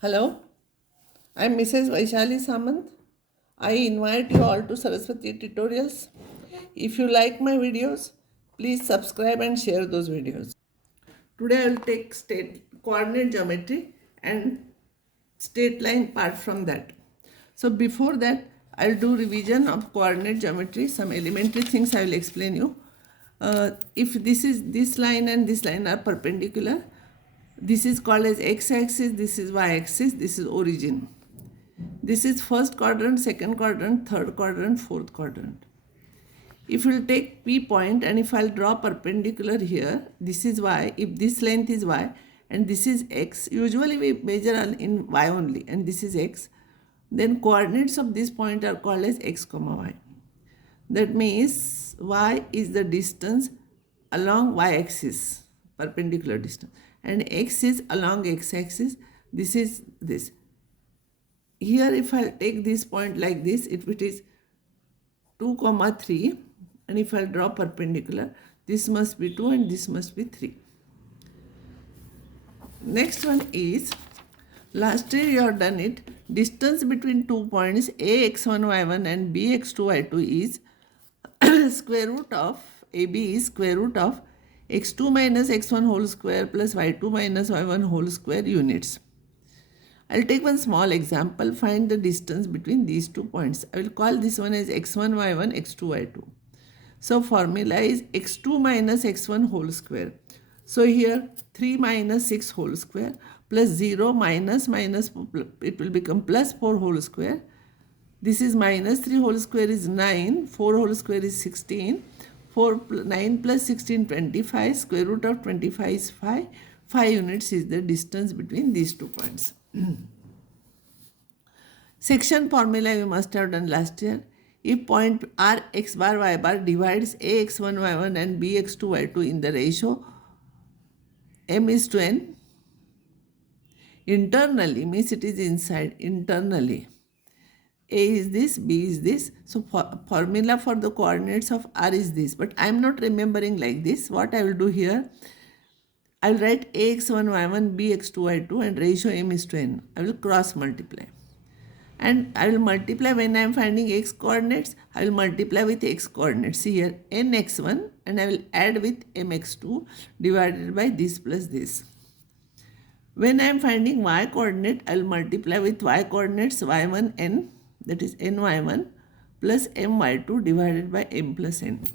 Hello, I'm Mrs. Vaishali Samant. I invite you all to Saraswati Tutorials. If you like my videos, please subscribe and share those videos. Today I will take state coordinate geometry and straight line part from that. So before that, I'll do revision of coordinate geometry. Some elementary things I will explain you. If this line and this line are perpendicular, this is called as x-axis, this is y-axis, this is origin. This is first quadrant, second quadrant, third quadrant, fourth quadrant. If you will take P point and if I'll draw perpendicular here, this is y, if this length is y and this is x, usually we measure in y only and this is x, then coordinates of this point are called as x comma y. That means y is the distance along y-axis, perpendicular distance, and x is along x-axis, this is this. Here if I take this point like this, if it is 2, 3, and if I draw perpendicular, this must be 2 and this must be 3. Next one is, last year you have done it, distance between 2 points ax1y1 and bx2y2 is square root of AB is square root of x2 minus x1 whole square plus y2 minus y1 whole square units. I'll take one small example. Find the distance between these 2 points. I will call this one as x1 y1 x2 y2. So formula is x2 minus x1 whole square. So here 3 minus 6 whole square plus 0 minus it will become plus 4 whole square. This is minus 3 whole square is 9, 4 whole square is 16, 9 plus 16 25, square root of 25 is 5. 5 units is the distance between these 2 points. Section formula you must have done last year. If point R x bar y bar divides a x1 y1 and b x2 y2 in the ratio m is to n, internally means it is inside, internally a is this, b is this. So formula for the coordinates of R is this, but I am not remembering like this. What I will do here, I will write ax1 y1 bx2 y2 and ratio m is to n. I will cross multiply. And I will multiply when I am finding x coordinates, I will multiply with x coordinates. See here, nx1 and I will add with mx2 divided by this plus this. When I am finding y coordinate, I will multiply with y coordinates y1 n, that is ny1 plus my2 divided by m plus n.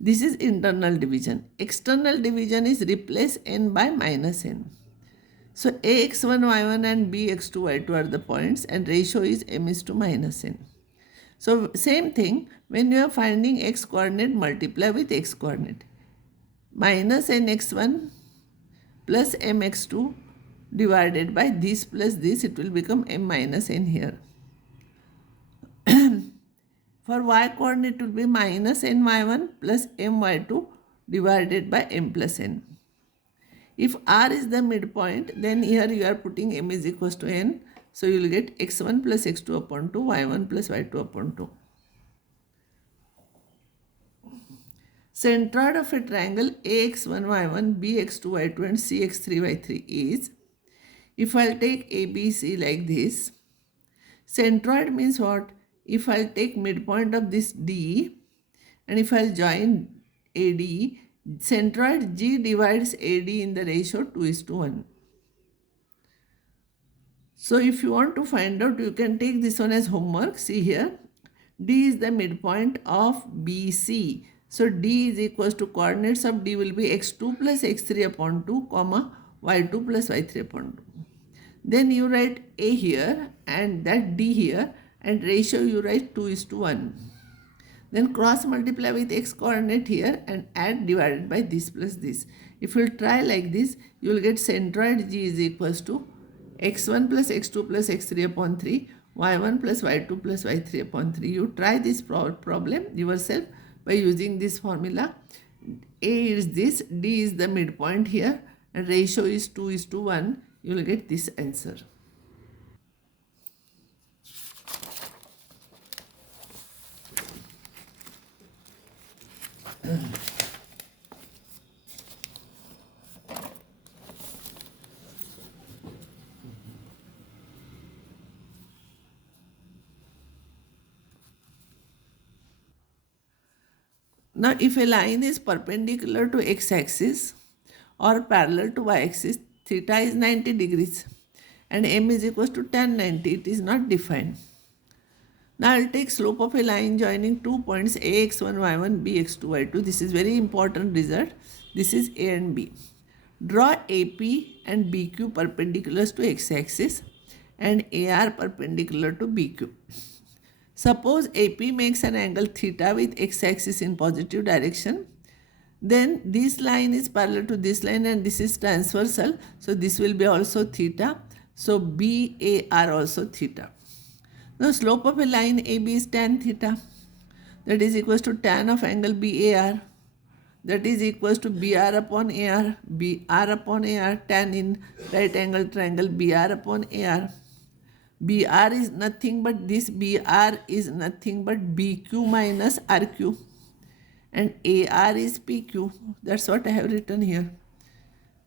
This is internal division. External division is replace n by minus n. So ax1 y1 and bx2 y2 are the points and ratio is m is to minus n. So same thing, when you are finding x coordinate, multiply with x coordinate. Minus nx1 plus mx2 divided by this plus this, it will become m minus n here. For y coordinate it will be minus ny1 plus my2 divided by m plus n. If R is the midpoint, then here you are putting m is equals to n. So you will get x1 plus x2 upon 2, y1 plus y2 upon 2. Centroid of a triangle ax1 y1, bx2 y2 and cx3 y3 is, if I will take ABC like this, centroid means what? If I will take midpoint of this D and if I will join AD, centroid G divides AD in the ratio 2 is to 1. So if you want to find out, you can take this one as homework. See here, D is the midpoint of BC. So D is equals to coordinates of D will be x2 plus x3 upon 2, comma y2 plus y3 upon 2. Then you write A here and that D here and ratio you write 2 is to 1. Then cross multiply with x coordinate here and add divided by this plus this. If you try like this, you will get centroid G is equals to x1 plus x2 plus x3 upon 3, y1 plus y2 plus y3 upon 3. You try this problem yourself by using this formula. A is this, D is the midpoint here and ratio is 2 is to 1. You will get this answer. Now if a line is perpendicular to x-axis or parallel to y-axis, theta is 90 degrees and m is equals to tan 90. It is not defined. Now I'll take slope of a line joining two points ax1, y1, bx2, y2. This is very important result. This is A and B. Draw AP and BQ perpendiculars to x-axis and AR perpendicular to BQ. Suppose AP makes an angle theta with x-axis in positive direction. Then this line is parallel to this line and this is transversal. So this will be also theta. So BAR also theta. Now slope of a line AB is tan theta. That is equals to tan of angle BAR. That is equals to BR upon AR. BR upon AR, tan in right angle triangle BR upon AR. BR is nothing but this BR is nothing but BQ minus RQ. And AR is PQ. That's what I have written here.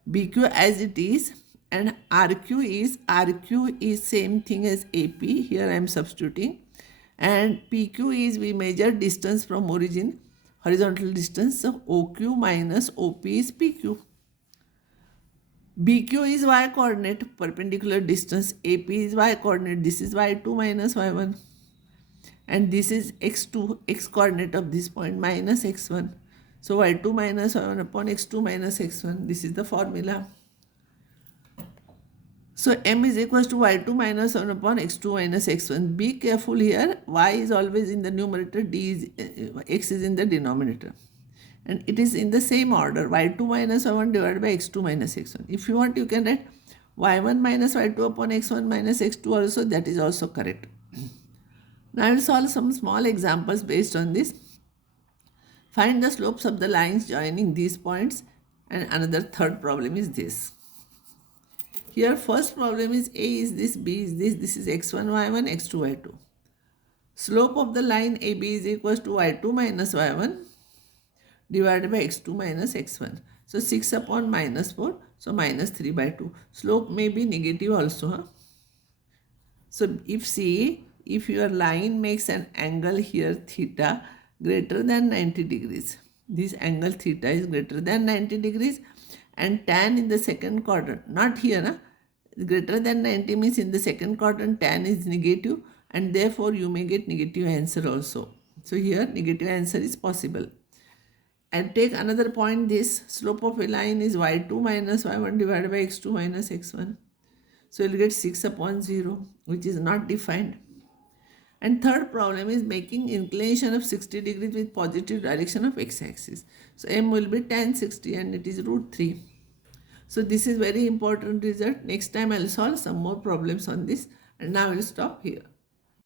BQ as it is and RQ is same thing as AP. Here I am substituting. And PQ is we measure distance from origin, horizontal distance. So OQ minus OP is PQ. BQ is y coordinate, perpendicular distance. AP is y coordinate. This is y2 minus y1. And this is x2, x coordinate of this point minus x1. So y2 minus y1 upon x2 minus x1. This is the formula. So m is equals to y2 minus 1 upon x2 minus x1. Be careful here. Y is always in the numerator, x is in the denominator. And it is in the same order. Y2 minus y1 divided by x2 minus x1. If you want, you can write y1 minus y2 upon x1 minus x2 also. That is also correct. Now I will solve some small examples based on this. Find the slopes of the lines joining these points. And another third problem is this. Here first problem is A is this, B is this is x1, y1, x2, y2. Slope of the line AB is equals to y2 minus y1 divided by x2 minus x1. So 6 upon minus 4, so minus 3 by 2. Slope may be negative also. Huh? So if your line makes an angle here theta greater than 90 degrees, this angle theta is greater than 90 degrees and tan in the second quadrant, not here, greater than 90 means in the second quadrant tan is negative and therefore you may get negative answer also. So here negative answer is possible. And take another point, this slope of a line is y2 minus y1 divided by x2 minus x1. So you'll get 6 upon 0 which is not defined. And third problem is making inclination of 60 degrees with positive direction of x-axis. So m will be tan 60 and it is root 3. So this is very important result. Next time I will solve some more problems on this and now I will stop here.